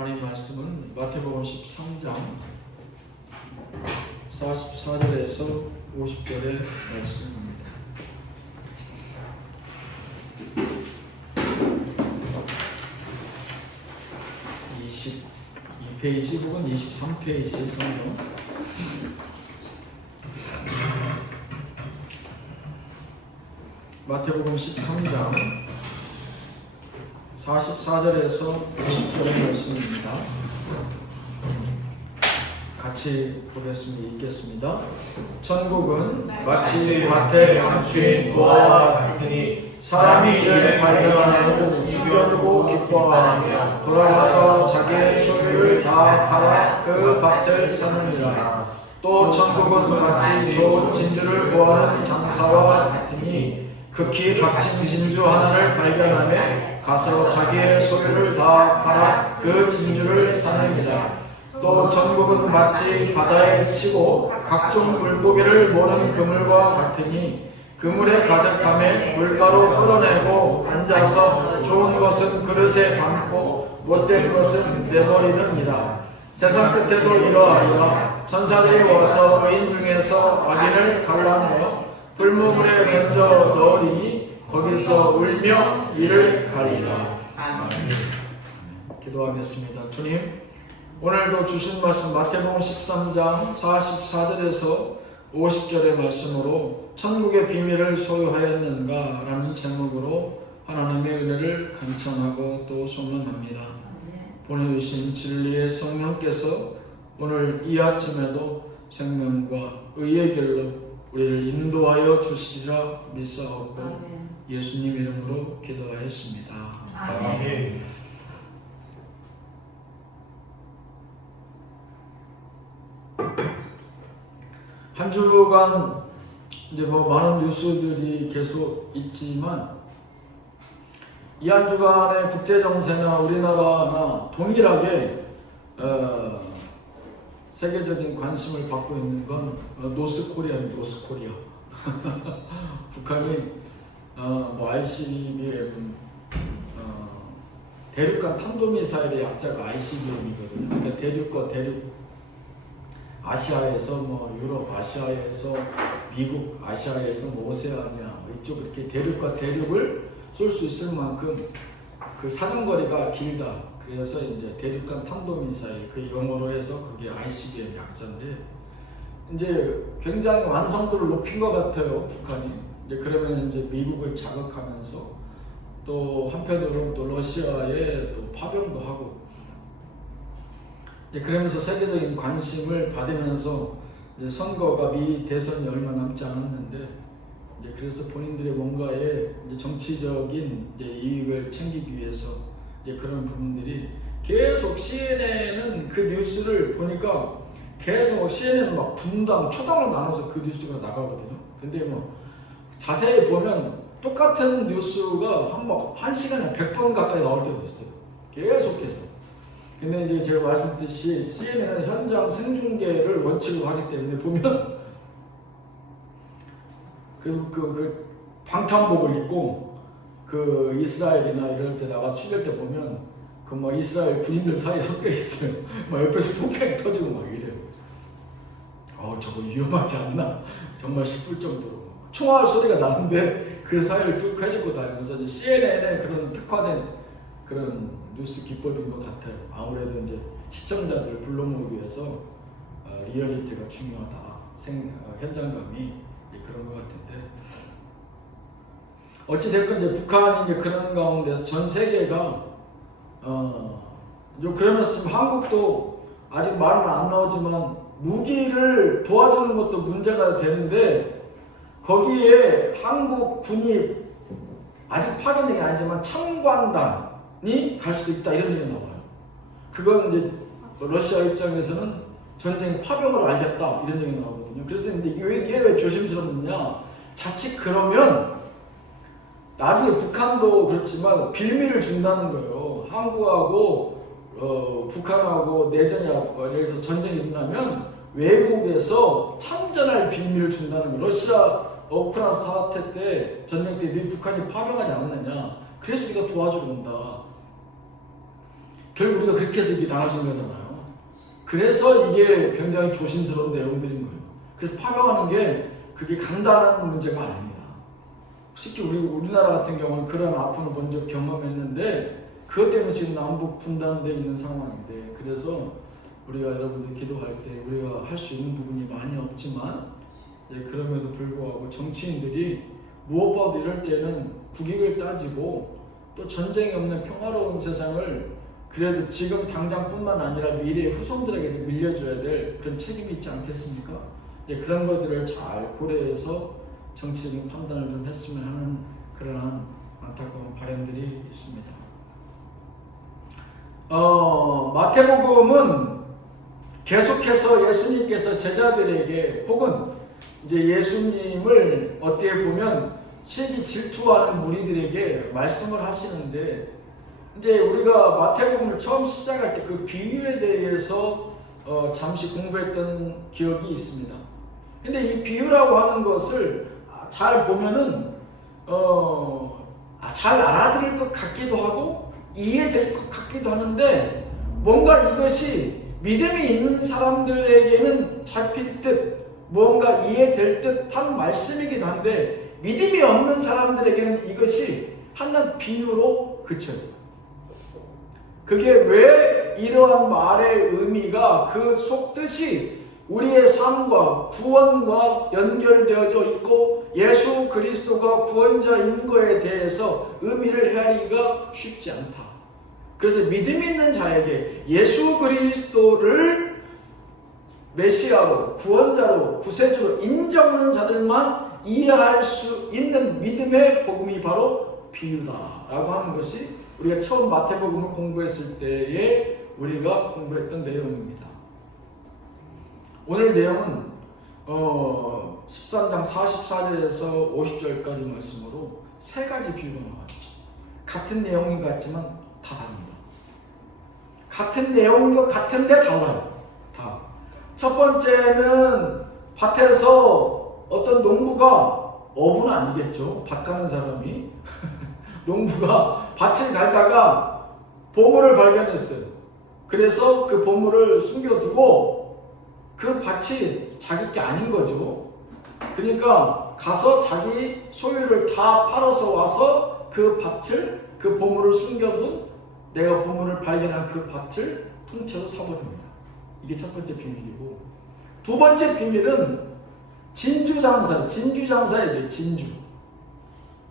하나님 말씀은 마태복음 13장 44절에서 50절의 말씀입니다. 22페이지 혹은 23페이지 성경 마태복음 13장 44절에서 50절의 말씀입니다. 같이 보겠습니다. 읽겠습니다. 천국은 마치 밭에 감추인 보화와 같으니 사람이 이를 발견하고 숨겨두고 기뻐하며 돌아가서 자기의 소유를 다 팔아 그 밭을 사느니라. 또 천국은 마치 좋은 진주를 구하는 장사와 같으니 극히 값진 진주 하나를 발견하며 가서 자기의 소유를 다 팔아 그 진주를 사느니라. 또 천국은 마치 바다에 치고 각종 물고기를 모는 그물과 같으니 그물에 가득함에 물가로 끌어내고 앉아서 좋은 것은 그릇에 담고 못된 것은 내버리느니라. 세상 끝에도 이러하리라. 천사들이 와서 의인 중에서 악인을 갈라내어 불무물에 던져 넣으리니 거기서 울며 이를 가리라. 기도하겠습니다. 주님, 오늘도 주신 말씀 마태복음 13장 44절에서 50절의 말씀으로 천국의 비밀을 소유하였는가 라는 제목으로 하나님의 은혜를 간청하고 또 소문합니다. 보내주신 진리의 성령께서 오늘 이 아침에도 생명과 의의 길로 우리를 인도하여 주시리라 믿사옵고 예수님 이름으로 기도하였습니다. 아멘. 한 주간 이제 많은 뉴스들이 계속 있지만 이 한 주간의 국제 정세나 우리나라나 동일하게 세계적인 관심을 받고 있는 건 노스코리아입니다. 노스코리아. 북한이 ICBM 대륙간 탄도미사일의 약자가 ICBM이거든요. 그러니까 대륙과 대륙, 아시아에서 유럽, 아시아에서 미국, 아시아에서 오세아니아 이쪽 이렇게 대륙과 대륙을 쏠 수 있을 만큼 그 사정거리가 길다. 그래서 이제 대륙간 탄도미사일, 그 영어로 해서 그게 ICBM 약자인데 이제 굉장히 완성도를 높인 것 같아요, 북한이. 이제 그러면 이제 미국을 자극하면서 또 한편으로 또 러시아에 또 파병도 하고. 이제 그러면서 세계적인 관심을 받으면서 이제 선거가 미 대선이 얼마 남지 않았는데 이제 그래서 본인들의 뭔가의 이제 정치적인 이제 이익을 챙기기 위해서 이제 그런 부분들이 계속 CNN은 그 뉴스를 보니까 계속 CNN은 막 분당, 초당으로 나눠서 그 뉴스가 나가거든요. 근데 자세히 보면 똑같은 뉴스가 한 시간에 100번 가까이 나올 때도 있어요. 계속해서. 근데 이제 제가 말씀드렸듯이 CNN은 현장 생중계를 원칙으로 하기 때문에 보면 그 방탄복을 입고 그 이스라엘이나 이럴 때 나가서 취재할 때 보면 그 이스라엘 군인들 사이에 섞여 있어요. 옆에서 폭탄이 터지고 막 이래요. 저거 위험하지 않나? 정말 싶을 정도로 총알 소리가 나는데 그 사이를 쭉 해주고 다니면서 이제 CNN의 그런 특화된 그런 뉴스 기법인 것 같아요. 아무래도 이제 시청자들을 불러 모으기 위해서 리얼리티가 중요하다. 현장감이 그런 것 같은데 어찌됐건 이제 북한이 이제 그런 가운데서 전 세계가 그러면서 지금 한국도 아직 말은 안 나오지만 무기를 도와주는 것도 문제가 되는데 거기에 한국 군이 아직 파견이 아니지만 참관단이 갈 수도 있다 이런 얘기 나와요. 그건 이제 러시아 입장에서는 전쟁 파병으로 알겠다 이런 얘기 나오거든요. 그래서 근데 이게 왜 조심스럽느냐? 자칫 그러면 나중에 북한도 그렇지만 빌미를 준다는 거예요. 한국하고 북한하고 내전이 예를 들어서 전쟁이 일어나면 외국에서 참전할 빌미를 준다는 거예요. 러시아 우크라이나 사태 때 전쟁 때 네 북한이 파병하지 않았느냐? 그래서 우리가 도와주러 온다. 결국 우리가 그렇게 해서 이게 나눠진 거잖아요. 그래서 이게 굉장히 조심스러운 내용들인 거예요. 그래서 파병하는 게 그게 간단한 문제가 아닙니다. 특히 우리나라 같은 경우는 그런 아픔을 먼저 경험했는데 그것 때문에 지금 남북 분단되어 있는 상황인데, 그래서 우리가 여러분들 기도할 때 우리가 할 수 있는 부분이 많이 없지만, 그럼에도 불구하고 정치인들이 무엇보다도 이럴 때는 국익을 따지고 또 전쟁이 없는 평화로운 세상을 그래도 지금 당장뿐만 아니라 미래의 후손들에게도 밀려줘야 될 그런 책임이 있지 않겠습니까? 그런 것들을 잘 고려해서 정치적인 판단을 좀 했으면 하는 그러한 안타까운 바람들이 있습니다. 마태복음은 계속해서 예수님께서 제자들에게 혹은 이제 예수님을 어떻게 보면 시기 질투하는 무리들에게 말씀을 하시는데, 이제 우리가 마태복음을 처음 시작할 때 그 비유에 대해서 잠시 공부했던 기억이 있습니다. 근데 이 비유라고 하는 것을 잘 보면은 잘 알아들을 것 같기도 하고 이해될 것 같기도 하는데, 뭔가 이것이 믿음이 있는 사람들에게는 잡힐 듯 뭔가 이해될 듯한 말씀이긴 한데, 믿음이 없는 사람들에게는 이것이 하나의 비유로 그쳐요. 그게 왜 이러한 말의 의미가 그 속뜻이 우리의 삶과 구원과 연결되어져 있고 예수 그리스도가 구원자인 거에 대해서 의미를 헤아리기가 쉽지 않다. 그래서 믿음 있는 자에게 예수 그리스도를 메시아로, 구원자로, 구세주로 인정하는 자들만 이해할 수 있는 믿음의 복음이 바로 비유다라고 하는 것이 우리가 처음 마태복음을 공부했을 때에 우리가 공부했던 내용입니다. 오늘 내용은 13장 44절에서 50절까지 말씀으로 세 가지 비유가 나와요. 같은 내용인 것 같지만 다 다릅니다. 같은 내용인 것 같은데 달라요. 다. 첫 번째는 밭에서 어떤 농부가, 어부는 아니겠죠, 밭 가는 사람이 농부가 밭을 갈다가 보물을 발견했어요. 그래서 그 보물을 숨겨두고 그 밭이 자기 게 아닌 거죠. 그러니까 가서 자기 소유를 다 팔아서 와서 그 밭을, 그 보물을 숨겨둔, 내가 보물을 발견한 그 밭을 통째로 사버립니다. 이게 첫 번째 비밀이고, 두 번째 비밀은 진주장사예요. 진주.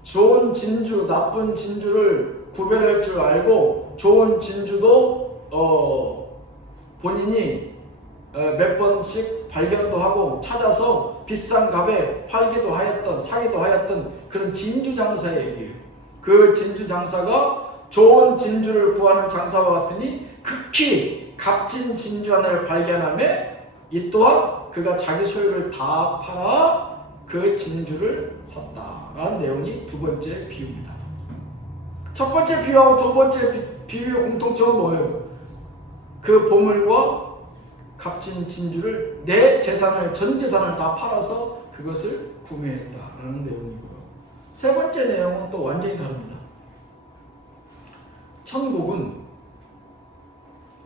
좋은 진주, 나쁜 진주를 구별할 줄 알고, 좋은 진주도 본인이 몇 번씩 발견도 하고 찾아서 비싼 값에 팔기도 하였던, 사기도 하였던 그런 진주 장사의 얘기예요. 그 진주 장사가 좋은 진주를 구하는 장사와 같으니 극히 값진 진주 하나를 발견하며 이 또한 그가 자기 소유를 다 팔아 그 진주를 샀다라는 내용이 두 번째 비유입니다. 첫 번째 비유하고 두 번째 비유의 공통점은 뭐예요? 그 보물과 값진 진주를, 내 재산을, 전 재산을 다 팔아서 그것을 구매했다라는 내용이고요. 세 번째 내용은 또 완전히 다릅니다. 천국은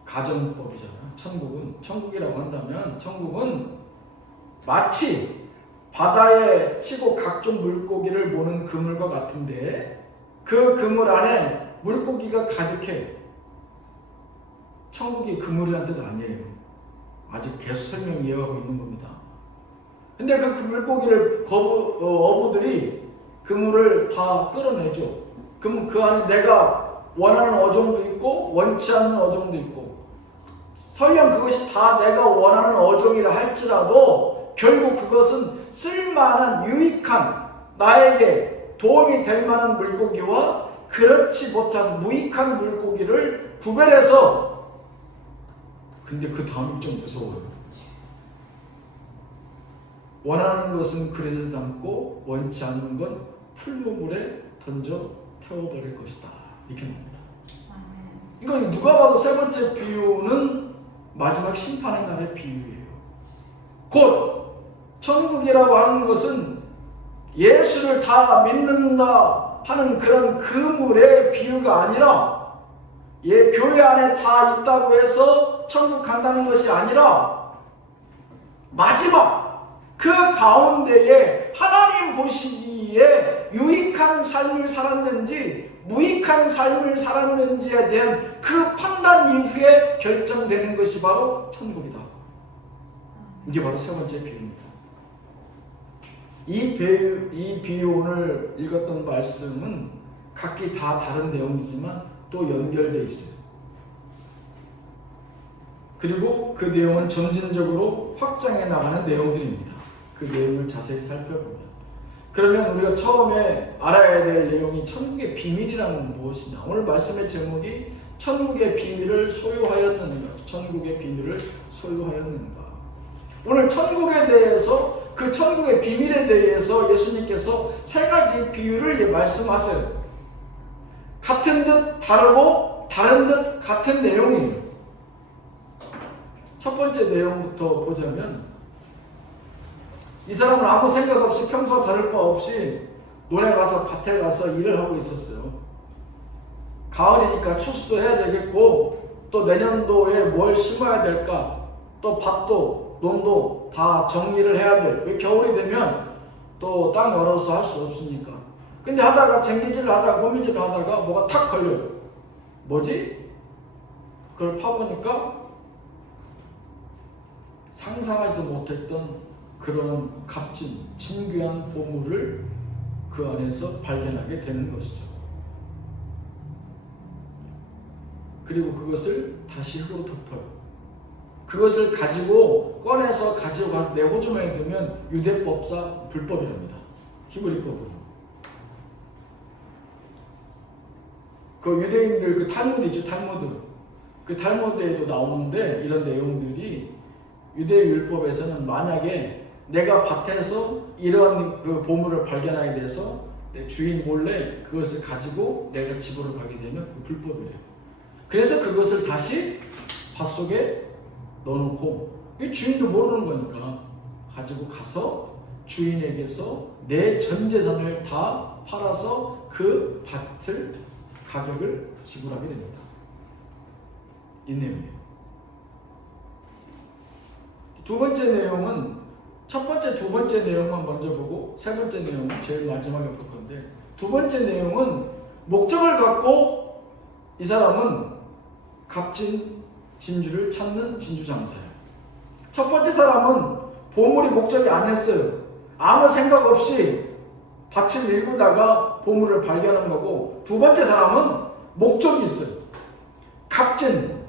가정법이잖아요. 천국이라고 한다면 천국은 마치 바다에 치고 각종 물고기를 모는 그물과 같은데, 그 그물 안에 물고기가 가득해. 천국이 그물이라는 뜻 아니에요. 아직 계속 설명 이어가고 있는 겁니다. 근데 그 물고기를 어부들이 그물을 다 끌어내죠. 그럼 그 안에 내가 원하는 어종도 있고 원치 않는 어종도 있고, 설령 그것이 다 내가 원하는 어종이라 할지라도 결국 그것은 쓸만한, 유익한, 나에게 도움이 될 만한 물고기와 그렇지 못한 무익한 물고기를 구별해서, 근데 그 다음이 좀 무서워요. 원하는 것은 그릇에 담고 원치 않는 건 풀무불에 던져 태워버릴 것이다. 이렇게 나옵니다. 그러니까 누가 봐도 세 번째 비유는 마지막 심판의 날의 비유예요. 곧 천국이라고 하는 것은 예수를 다 믿는다 하는 그런 그물의 비유가 아니라 교회 안에 다 있다고 해서 천국 간다는 것이 아니라 마지막 그 가운데에 하나님 보시기에 유익한 삶을 살았는지 무익한 삶을 살았는지에 대한 그 판단 이후에 결정되는 것이 바로 천국이다. 이게 바로 세 번째 비유입니다. 이 비유 오늘 읽었던 말씀은 각기 다 다른 내용이지만 또 연결되어 있어요. 그리고 그 내용은 점진적으로 확장해 나가는 내용들입니다. 그 내용을 자세히 살펴보면, 그러면 우리가 처음에 알아야 될 내용이 천국의 비밀이라는 무엇이냐. 오늘 말씀의 제목이 천국의 비밀을 소유하였는가. 천국의 비밀을 소유하였는가. 오늘 천국에 대해서, 그 천국의 비밀에 대해서 예수님께서 세 가지 비유를 말씀하세요. 같은 듯 다르고 다른 듯 같은 내용이에요. 첫 번째 내용부터 보자면, 이 사람은 아무 생각 없이 평소와 다를 바 없이 논에 가서 밭에 가서 일을 하고 있었어요. 가을이니까 추수도 해야 되겠고, 또 내년도에 뭘 심어야 될까, 또 밭도 논도 다 정리를 해야 돼. 왜 겨울이 되면 또 땅 열어서 할 수 없으니까. 근데 하다가 쟁기질을 하다가 고민질을 하다가 뭐가 탁 걸려요. 뭐지? 그걸 파보니까 상상하지도 못했던 그런 값진 진귀한 보물을 그 안에서 발견하게 되는 것이죠. 그리고 그것을 다시 흙으로 덮어요. 그것을 가지고 꺼내서 가지고 가서 내 호주머니에 넣으면 유대법상 불법이랍니다. 히브리법으로. 그 유대인들 그 탈무드 있죠, 탈무드. 그 탈무드에도 나오는데 이런 내용들이 유대 율법에서는 만약에 내가 밭에서 이런 그 보물을 발견하게 돼서 내 주인 몰래 그것을 가지고 내가 집으로 가게 되면 불법이래요. 그래서 그것을 다시 밭 속에 넣어놓고, 이 주인도 모르는 거니까 가지고 가서 주인에게서 내 전 재산을 다 팔아서 그 밭을 가격을 지불하게 됩니다. 이 내용이에요. 두 번째 내용은, 첫 번째, 두 번째 내용만 먼저 보고 세 번째 내용은 제일 마지막에 볼 건데, 두 번째 내용은 목적을 갖고 이 사람은 값진 진주를 찾는 진주장사예요. 첫 번째 사람은 보물이 목적이 아니었어요. 아무 생각 없이 밭을 일구다가 보물을 발견한 거고, 두 번째 사람은 목적이 있어요. 값진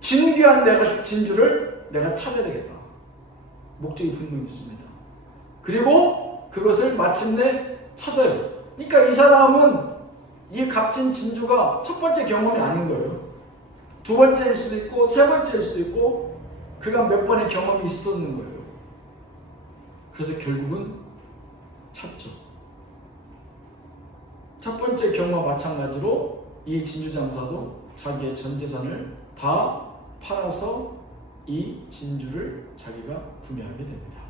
진귀한 내가 진주를 내가 찾아야 되겠다. 목적이 분명히 있습니다. 그리고 그것을 마침내 찾아요. 그러니까 이 사람은 이 값진 진주가 첫 번째 경험이 아닌 거예요. 두 번째일 수도 있고 세 번째일 수도 있고 그가 몇 번의 경험이 있었는 거예요. 그래서 결국은 찾죠. 첫 번째 경우와 마찬가지로 이 진주장사도 자기의 전 재산을 다 팔아서 이 진주를 자기가 구매하게 됩니다.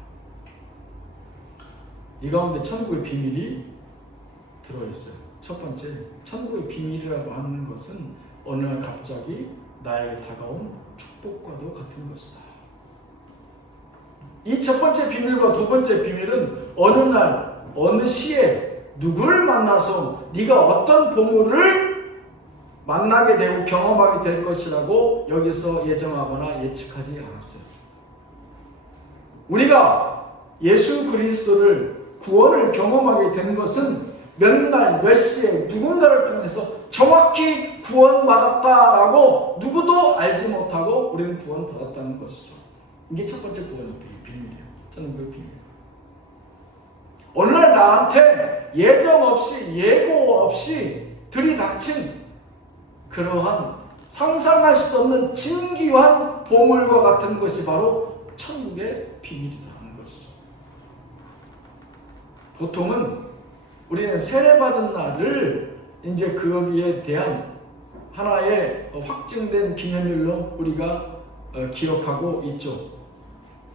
이 가운데 천국의 비밀이 들어있어요. 첫 번째, 천국의 비밀이라고 하는 것은 어느 날 갑자기 나에게 다가온 축복과도 같은 것이다. 이 첫 번째 비밀과 두 번째 비밀은 어느 날, 어느 시에 누구를 만나서 네가 어떤 보물을 만나게 되고 경험하게 될 것이라고 여기서 예정하거나 예측하지 않았어요. 우리가 예수 그리스도를 구원을 경험하게 된 것은 몇 날, 몇 시에 누군가를 통해서 정확히 구원받았다라고 누구도 알지 못하고 우리는 구원받았다는 것이죠. 이게 첫 번째 구원의 비밀이에요. 천국의 비밀. 오늘날 나한테 예정 없이, 예고 없이 들이닥친 그러한 상상할 수 없는 진귀한 보물과 같은 것이 바로 천국의 비밀이라는 것이죠. 보통은 우리는 세례받은 날을 이제 거기에 대한 하나의 확증된 기념일로 우리가 기억하고 있죠.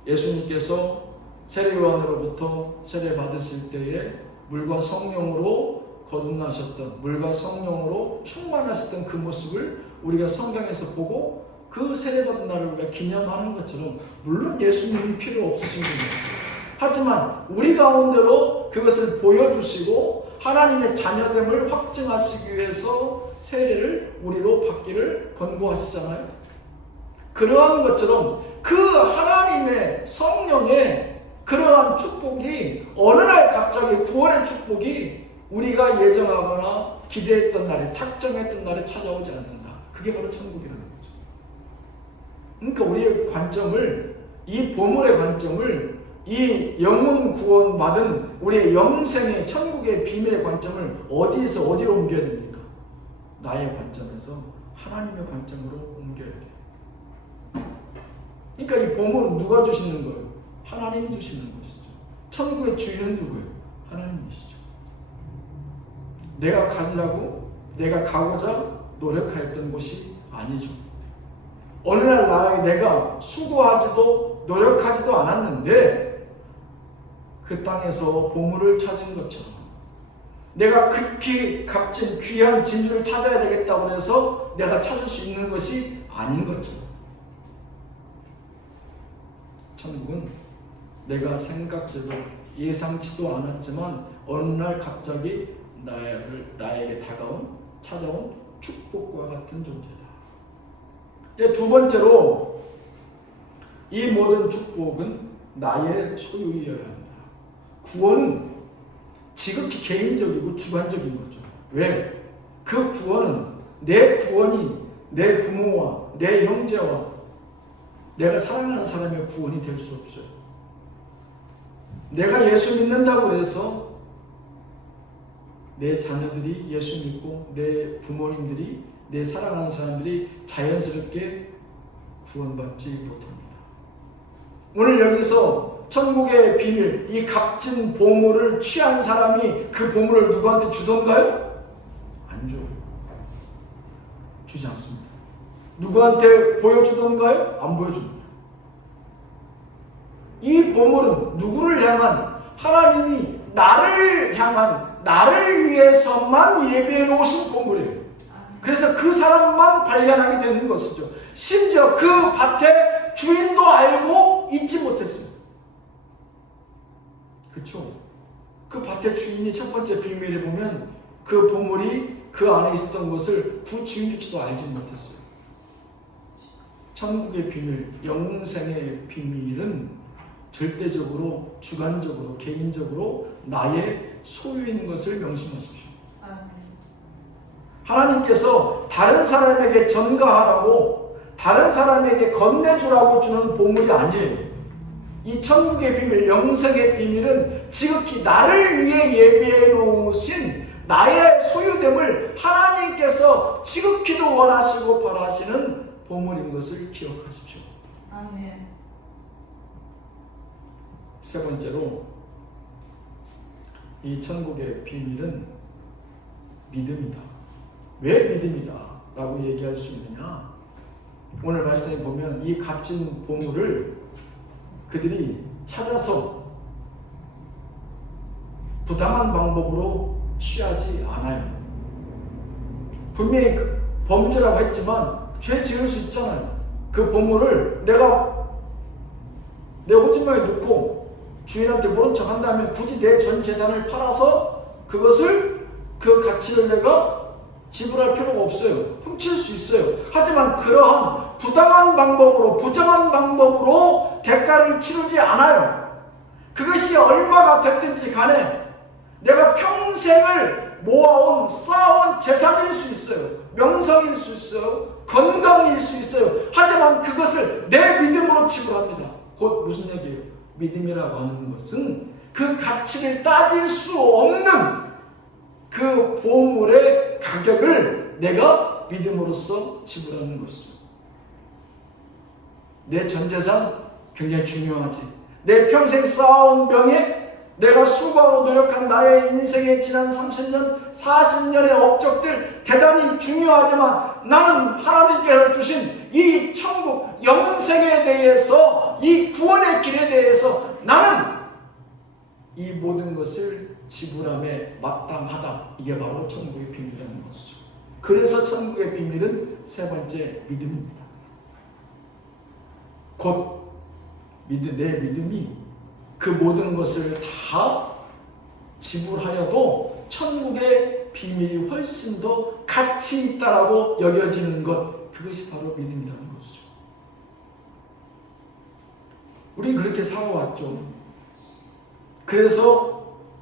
예수님께서 세례요한으로부터 세례받으실 때에 물과 성령으로 거듭나셨던 물과 성령으로 충만하셨던 그 모습을 우리가 성경에서 보고 그 세례받은 날을 우리가 기념하는 것처럼, 물론 예수님이 필요 없으신 분이었어요. 하지만 우리 가운데로 그것을 보여주시고 하나님의 자녀됨을 확증하시기 위해서 세례를 우리로 받기를 권고하시잖아요. 그러한 것처럼 그 하나님의 성령의 그러한 축복이 어느 날 갑자기 구원의 축복이 우리가 예정하거나 기대했던 날에, 착정했던 날에 찾아오지 않는다. 그게 바로 천국이라는 거죠. 그러니까 우리의 관점을, 이 보물의 관점을, 이 영혼 구원 받은 우리의 영생의 천국의 비밀의 관점을 어디에서 어디로 옮겨야 됩니까? 나의 관점에서 하나님의 관점으로 옮겨야 돼요. 그러니까 이 보물은 누가 주시는 거예요? 하나님이 주시는 것이죠. 천국의 주인은 누구예요? 하나님이시죠. 내가 가려고, 내가 가고자 노력하였던 곳이 아니죠. 어느 날 내가 수고하지도 노력하지도 않았는데 그 땅에서 보물을 찾은 것처럼, 내가 극히 값진 귀한 진주를 찾아야 되겠다고 해서 내가 찾을 수 있는 것이 아닌 것처럼, 천국은 내가 생각지도 예상치도 않았지만 어느 날 갑자기 나에게 찾아온 축복과 같은 존재다. 이제 두 번째로, 이 모든 축복은 나의 소유이어야 한다. 구원은 지극히 개인적이고 주관적인 거죠. 왜? 그 구원은, 내 구원이 내 부모와 내 형제와 내가 사랑하는 사람의 구원이 될 수 없어요. 내가 예수 믿는다고 해서 내 자녀들이 예수 믿고 내 부모님들이, 내 사랑하는 사람들이 자연스럽게 구원받지 못합니다. 오늘 여기서 천국의 비밀, 이 값진 보물을 취한 사람이 그 보물을 누구한테 주던가요? 안 줘요. 주지 않습니다. 누구한테 보여주던가요? 안 보여줍니다. 이 보물은 누구를 향한, 하나님이 나를 향한, 나를 위해서만 예배해 놓으신 보물이에요. 그래서 그 사람만 발견하게 되는 것이죠. 심지어 그 밭의 주인도 알고 있지 못했어요. 그렇죠? 그 밭의 주인이 첫 번째 비밀에 보면 그 보물이 그 안에 있었던 것을 그 주인조차도 알지 못했어요. 천국의 비밀, 영생의 비밀은 절대적으로, 주관적으로, 개인적으로 나의 소유인 것을 명심하십시오. 하나님께서 다른 사람에게 전가하라고, 다른 사람에게 건네주라고 주는 보물이 아니에요. 이 천국의 비밀, 영생의 비밀은 지극히 나를 위해 예비해 놓으신 나의 소유됨을 하나님께서 지극히도 원하시고 바라시는 보물인 것을 기억하십시오. 아멘. 세 번째로, 이 천국의 비밀은 믿음이다. 왜 믿음이다 라고 얘기할 수 있느냐? 오늘 말씀에 보면 이 값진 보물을 그들이 찾아서 부당한 방법으로 취하지 않아요. 분명히 범죄라고 했지만 죄 지을 수 있잖아요. 그 보물을 내가 내 호주머니에 넣고 주인한테 모른 척 한다면 굳이 내 전 재산을 팔아서 그것을, 그 가치를 내가 지불할 필요가 없어요. 훔칠 수 있어요. 하지만 그러한 부당한 방법으로, 부정한 방법으로 대가를 치르지 않아요. 그것이 얼마가 됐든지 간에 내가 평생을 모아온, 쌓아온 재산일 수 있어요. 명성일 수 있어요. 건강일 수 있어요. 하지만 그것을 내 믿음으로 지불합니다. 곧 무슨 얘기예요? 믿음이라고 하는 것은 그 가치를 따질 수 없는 그 보물의 가격을 내가 믿음으로써 지불하는 것이죠. 내 전재산 굉장히 중요하지. 내 평생 쌓아온 명예, 내가 수고하고 노력한 나의 인생의 지난 30년, 40년의 업적들 대단히 중요하지만 나는 하나님께서 주신 이 천국, 영생에 대해서, 이 구원의 길에 대해서 나는 이 모든 것을 지불함에 마땅하다. 이게 바로 천국의 비밀이라는 것이죠. 그래서 천국의 비밀은 세 번째 믿음입니다. 곧 내 믿음이 그 모든 것을 다 지불하여도 천국의 비밀이 훨씬 더 가치 있다라고 여겨지는 것, 그것이 바로 믿음이라는 것이죠. 우린 그렇게 살아왔죠. 그래서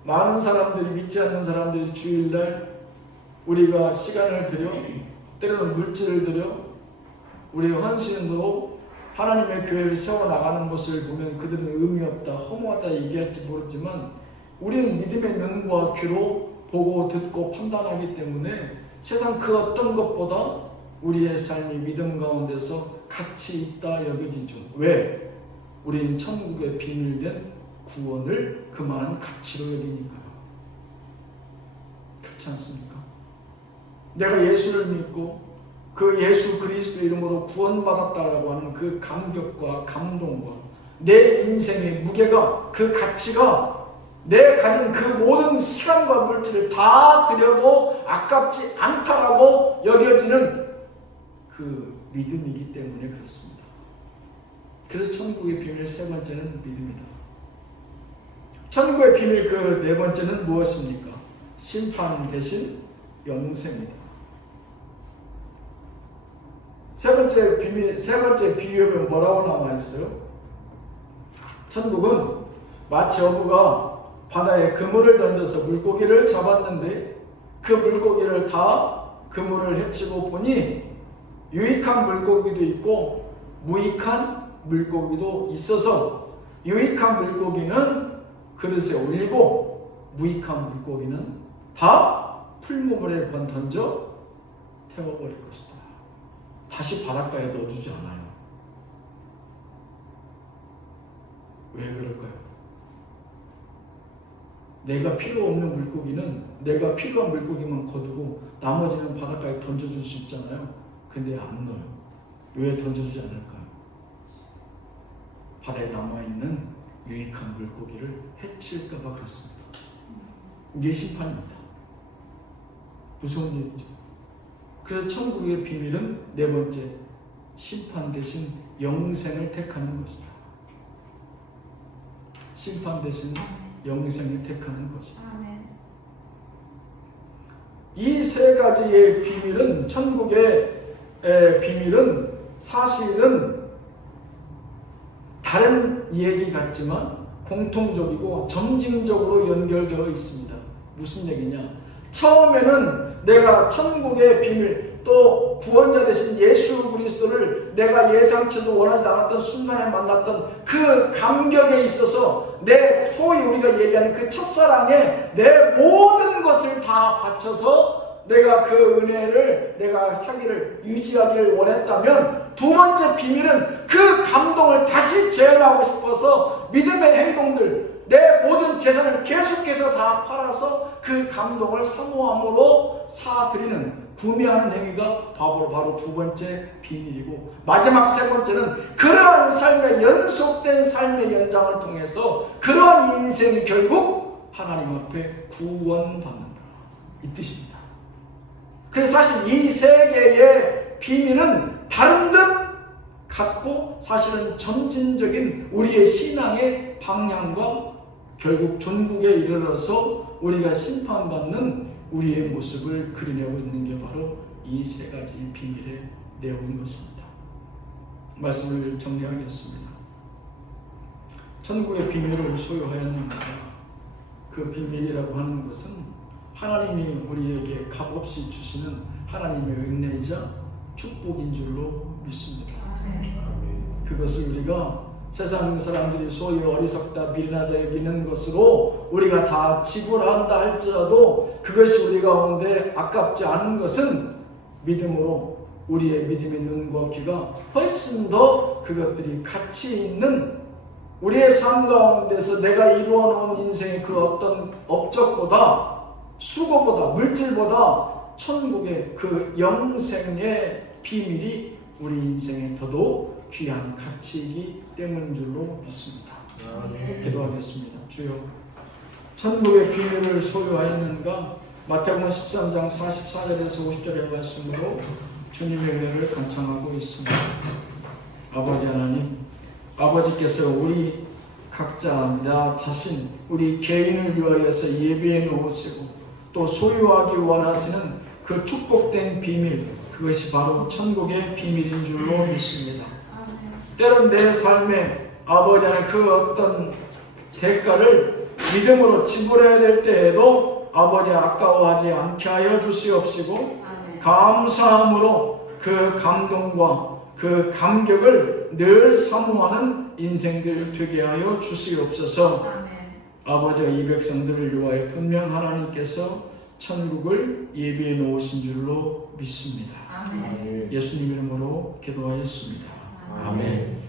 많은 사람들이, 믿지 않는 사람들이 주일날 우리가 시간을 들여, 때로는 물질을 들여 우리 헌신으로 하나님의 교회를 세워나가는 것을 보면 그들은 의미 없다, 허무하다 얘기할지 모르지만 우리는 믿음의 눈과 귀로 보고 듣고 판단하기 때문에 세상 그 어떤 것보다 우리의 삶이 믿음 가운데서 가치 있다 여겨지죠. 왜? 우리는 천국의 비밀된 구원을 그만한 가치로 여기니까요. 그렇지 않습니까? 내가 예수를 믿고 그 예수 그리스도 이름으로 구원받았다라고 하는 그 감격과 감동과 내 인생의 무게가, 그 가치가 내 가진 그 모든 시간과 물질을 다 들여도 아깝지 않다라고 여겨지는 그 믿음이기 때문에 그렇습니다. 그래서 천국의 비밀 세 번째는 믿음이다. 천국의 비밀 그 네 번째는 무엇입니까? 심판 대신 영생이다. 세 번째 비유에 뭐라고 나와 있어요? 천국은 마치 어부가 바다에 그물을 던져서 물고기를 잡았는데 그 물고기를 다 그물을 헤치고 보니 유익한 물고기도 있고 무익한 물고기도 있어서 유익한 물고기는 그릇에 올리고 무익한 물고기는 다 풀무물에 던져 태워버릴 것이다. 다시 바닷가에 넣어주지 않아요. 왜 그럴까요? 내가 필요 없는 물고기는 내가 필요한 물고기만 거두고 나머지는 바닷가에 던져줄 수 있잖아요. 근데 안 넣어요. 왜 던져주지 않을까요? 바다에 남아있는 유익한 물고기를 해칠까봐 그렇습니다. 이게 심판입니다. 무서운 일이죠. 그래서 천국의 비밀은 네 번째, 심판 대신 영생을 택하는 것이다. 심판 대신 영생을 택하는 것이다. 이 세 가지의 비밀은, 천국의 비밀은 사실은 다른 얘기 같지만 공통적이고 점진적으로 연결되어 있습니다. 무슨 얘기냐? 처음에는 내가 천국의 비밀, 또 구원자 되신 예수 그리스도를 내가 예상치도 원하지 않았던 순간에 만났던 그 감격에 있어서 내 소위 우리가 얘기하는 그 첫사랑에 내 모든 것을 다 바쳐서 내가 그 은혜를, 내가 사기를 유지하기를 원했다면, 두 번째 비밀은 그 감동을 다시 재현하고 싶어서 믿음의 행동들, 내 모든 재산을 계속해서 다 팔아서 그 감동을 사모함으로 사드리는, 구매하는 행위가 바로 두 번째 비밀이고, 마지막 세 번째는 그러한 삶의 연속된 삶의 연장을 통해서 그러한 인생이 결국 하나님 앞에 구원받는다, 이 뜻입니다. 그래서 사실 이 세 개의 비밀은 다른 듯 같고 사실은 점진적인 우리의 신앙의 방향과 결국 존국에 이르러서 우리가 심판받는 우리의 모습을 그려내고 있는 게 바로 이 세 가지 비밀의 내용인 것입니다. 말씀을 정리하겠습니다. 천국의 비밀을 소유하였는가? 그 비밀이라고 하는 것은 하나님이 우리에게 값없이 주시는 하나님의 은혜이자 축복인 줄로 믿습니다. 그것을 우리가 세상 사람들이 소위 어리석다, 미련하다 여기는 것으로 우리가 다 지불한다 할지라도 그것이 우리 가운데 아깝지 않은 것은 믿음으로 우리의 믿음의 눈과 귀가 훨씬 더 그것들이 가치 있는, 우리의 삶 가운데서 내가 이루어 놓은 인생의 그 어떤 업적보다, 수고보다, 물질보다 천국의 그 영생의 비밀이 우리 인생에 더더욱 귀한 가치이기 때문인 줄로 믿습니다. 기도하겠습니다. 주여, 천국의 비밀을 소유하였는가? 마태복음 13장 44절에서 50절의 말씀으로 주님의 은혜를 간청하고 있습니다. 아버지 하나님, 아버지께서 우리 각자 나 자신 우리 개인을 위하여서 예비해 놓으시고 또 소유하기 원하시는 그 축복된 비밀, 그것이 바로 천국의 비밀인 줄로 믿습니다. 때론 내 삶에 아버지 하나님 그 어떤 대가를 믿음으로 지불해야 될 때에도 아버지 아까워하지 않게 하여 주시옵시고 감사함으로 그 감동과 그 감격을 늘 사모하는 인생들 되게 하여 주시옵소서. 아버지와 이 백성들을 위하여 분명 하나님께서 천국을 예비해 놓으신 줄로 믿습니다. 예수님 이름으로 기도하였습니다. 아멘.